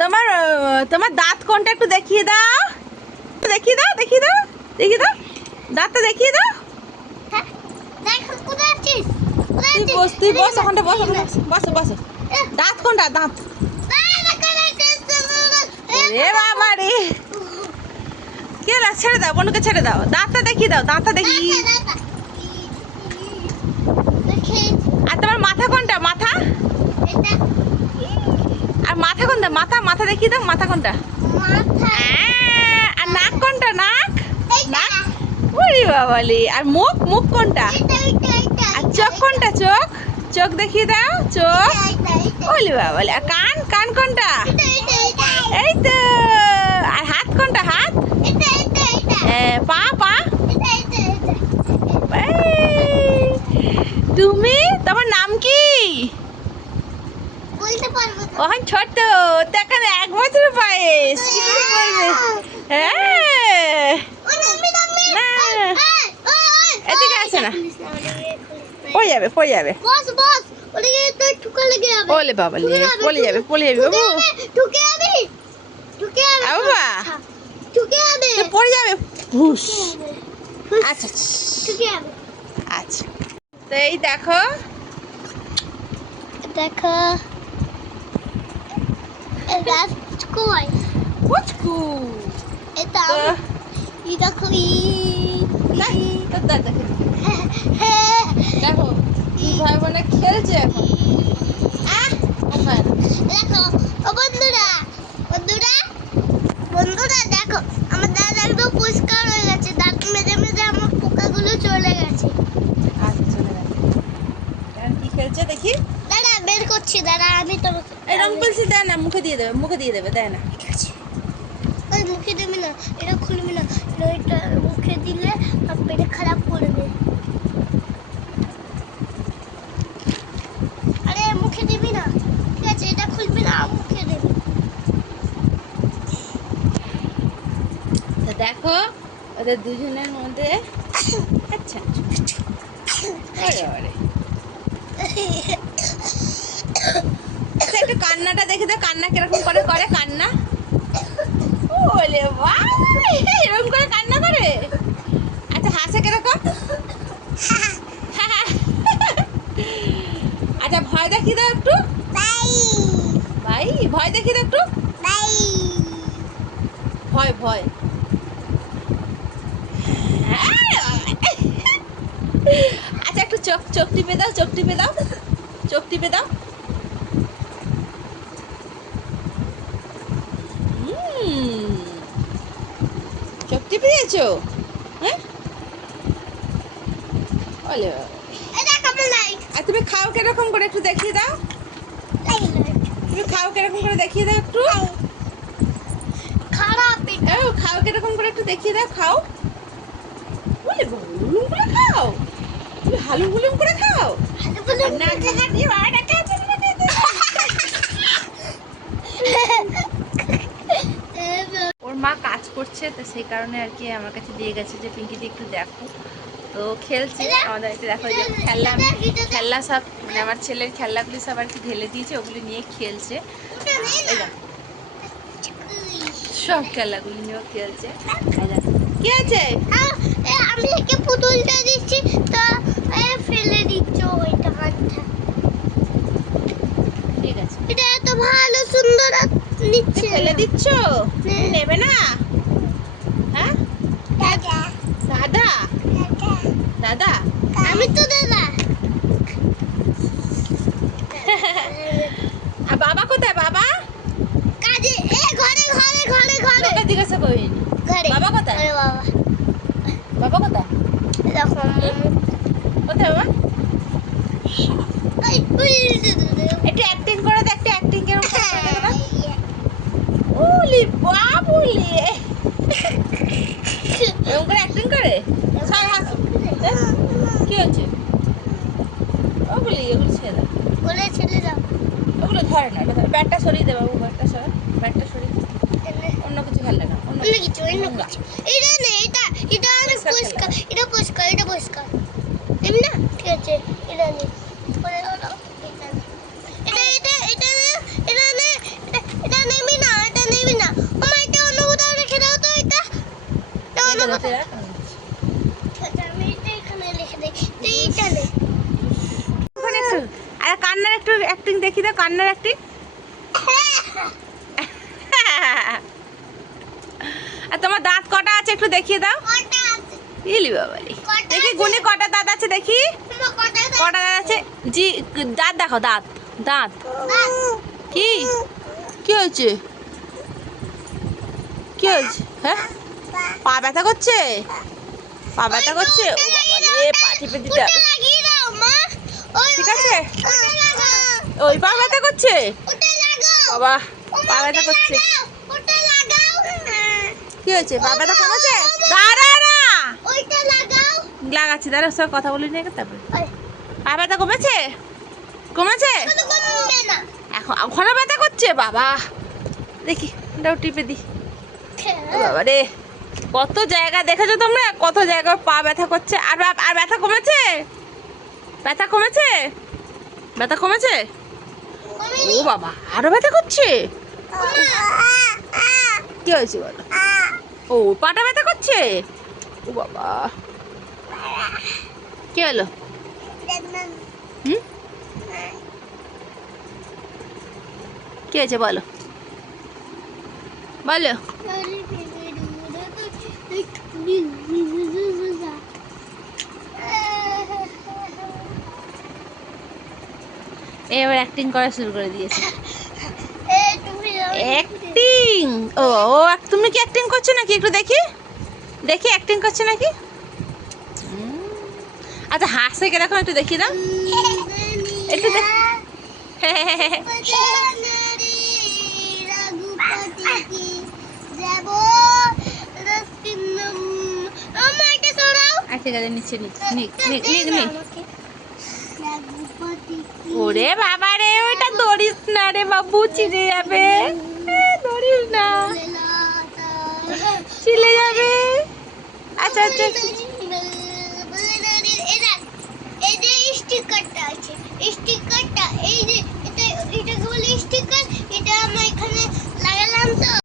তোমার তোমার দাঁত কোনটা একটু দেখিয়ে দাও, দেখিয়ে দাও, দেখিয়ে দাও, দেখিয়ে দাও, দাঁতটা দেখিয়ে দাও। তুই বস, ওখানটা বস, বসো বসো। দাঁত কোনটা, দাঁত? এ বাবা রে, কে ছেড়ে দাও, বনুকে ছেড়ে দাও। দাঁতটা দেখিয়ে দাও, দাঁতটা দেখি। আর তোমার মাথা কোনটা, মাথা? আর মাথা কোনটা, মাথা? মাথা দেখিয়ে দাও, মাথা কোনটা? আর নাক কোনটা, নাক? নাক, ওরে বাবালি। আর মুখ, মুখ কোনটা? আর চোখ কোনটা, চোখ? চোখ দেখিয়ে দাও, চোখ, ওরে বাবালি। আর কান, কান কোনটা? এই তো। আর হাত কোনটা, হাত? পা, পা? তুমি, তোমার নাম কি? ওখানে ছোট দেখান, 1 বছরের বয়স, কি বলবে? হ্যাঁ, এদিকে আসে না, পড়ে যাবে, পড়ে যাবে। ওলে বাবা, পড়ে যাবে, পড়ে যাবে বাবু, বাবা পড়ে যাবে। আচ্ছা আচ্ছা। তো এই দেখো, দেখো পুচকু। এটা দেখো, দেখো দুই ভাই বোনে খেলছে এখন। দেখো ও বন্ধুরা, বন্ধুরা, বন্ধুরা দেখো আমার দাঁত একদম পরিষ্কার হয়ে গেছে। দাঁত মেজে মেজে আমার পোকাগুলো চলে গেছে। আচ্ছা চলে গেছে। এখন কি খেলছে দেখি? দাঁড়া, বের করছি, দাঁড়া, আমি তোমাকে এই রং পেন্সিল দেয় না, মুখে দিয়ে দেবে, মুখে দিয়ে দেবে, দেয় না। ঠিক আছে, ওই মুখে দেবে না, এটা খুলবি না, এটা মুখে দিলে আর পেটে খারাপ করবে। আরে মুখে দিবি না, ঠিক আছে, এটা খুলবি না, মুখে দেবে। তো দেখো ওদের দুজনের মধ্যে। আচ্ছা একটু কান্নাটা দেখে দাও, কান্না কিরকম করে, করে কান্না। ওলে ভাই, এরকম করে কান্না করে। আচ্ছা হাসে কিরকম? আচ্ছা ভয় দেখিয়ে দাও একটু, ভাই ভয় দেখিয়ে দাও একটু, ভয় ভয়। আচ্ছা একটু চোখ, চোখ টিপে দাও, চোখ টিপে দাও, চোখ টিপে দাও। চোখ টিপে দিয়েছো? হ্যাঁ, বলে। আর তুমি খাও কিরকম করে একটু দেখিয়ে দাও, তুমি খাও কিরকম করে দেখিয়ে দাও একটু। খাও কিরকম করে একটু দেখিয়ে দাও, খাও। বলে হুলুম করে খাও, তুমি হালুম হুলুম করে খাও। ওর মা কাজ করছে, তো সেই কারণে আর কি আমার কাছে দিয়ে গেছে যে পিঙ্কিদি একটু দেখো। তো খেলছে আমাদের, একটু দেখো যে খেলনা, খেলনা সব মানে আমার ছেলের খেলনাগুলি সব আর কি ঢেলে দিয়েছে, ওগুলি নিয়ে খেলছে। সব খেলনাগুলি নিয়েও খেলছে। কি আছে? আমি একে পুতুলটা দিচ্ছি, তা ফেলে দিচ্ছ ওইটা হাতটা। ঠিক আছে, এটা এত ভালো সুন্দর নিচ্ছে, ফেলে দিচ্ছ, নেবে না? হ্যাঁ দাদা, দাদা, দাদা, আমি তো দাদা। আর বাবা কোথায়, বাবা? কাজে, ঘরে ঘরে ঘরে ঘরে। লোকে জিজ্ঞাসা করিনি, ঘরে। বাবা কোথায়? আরে বাবা, বাবা কোথায়? দেখো কোথায় বাবা? একটু অ্যাক্টিং করে দে, একটু অ্যাক্টিং কেরকম করে দেখো না। ওলি বাবুলি, এরকম করে অ্যাক্টিং করে। ছাড় হাসো, কি হচ্ছে? ওগুলি, এগুলো ছেড়ে দাও, বলে ছেলে দাও। ওগুলো ধরে না, ব্যাটটা সরিয়ে দে বাবু, ব্যাটটা সরা, ব্যাটটা সরিয়ে দে। অন্য কিছু খেললে না, অন্য কিছু, অন্য কিছু। এটা না, এটা এটা অনেক পরিষ্কার, এটা পরিষ্কার, এটা পরিষ্কার। এমনি না, ঠিক আছে, এটা নে, পরে দাও, এটা এটা এটা এটা এটা নে, এটা নেবি না, অ্যাক্টিং দেখি দাও, কান্নার অ্যাক্টিং। আর তোমার দাঁত কটা আছে একটু দেখিয়ে দাও। ইলি বাবালি, দেখি গুনি কটা দাঁত আছে দেখি। কটা দাঁত আছে? জি, দাঁত দেখো, দাঁত দাঁত। কি কি হয়েছে? কি হয়েছে? হ্যাঁ, পা ব্যথা করছে, পা ব্যথা করছে। ও বাবা রে, পা টিপে দিতে হবে। ঠিক আছে, ওই পা ব্যথা করছে বাবা, পা ব্যথা করছে। কি হয়েছে? পা ব্যথা কমেছে? দাঁড়া না, লাগাচ্ছি, দাঁড়া, সব কথা বলি না তারপরে। পা ব্যথা কমেছে? কমেছে? এখন এখনো ব্যথা করছে বাবা। দেখি এটাও টিপে দি। বাবা রে, কত জায়গা দেখেছো তোমরা, কত জায়গায় পা ব্যথা করছে। আর আর ব্যথা কমেছে? ব্যথা কমেছে? ব্যথা কমেছে? ও বাবা, আরো ব্যথা করছে। কি হয়েছে বলো? ও, পাটা ব্যথা করছে। ও বাবা, কি হলো? হুম, কি হয়েছে বলো, বলো। এবার অ্যাক্টিং করা শুরু করে দিয়েছে। অ্যাক্টিং? ও ও, তুমি কি অ্যাক্টিং করছো নাকি? একটু দেখি, দেখি অ্যাক্টিং করছো নাকি। আচ্ছা, হাসে কিরকম একটু দেখি দাও, একটু দেখ। আচ্ছা, গাড়ি নিচে নিক নিক নিক নিক নিক। ওরে বাবা রে, ওইটা ধরিস না রে বাবু, ছিঁড়ে যাবে। ধরিস না, ছিলে যাবে। আচ্ছা আচ্ছা।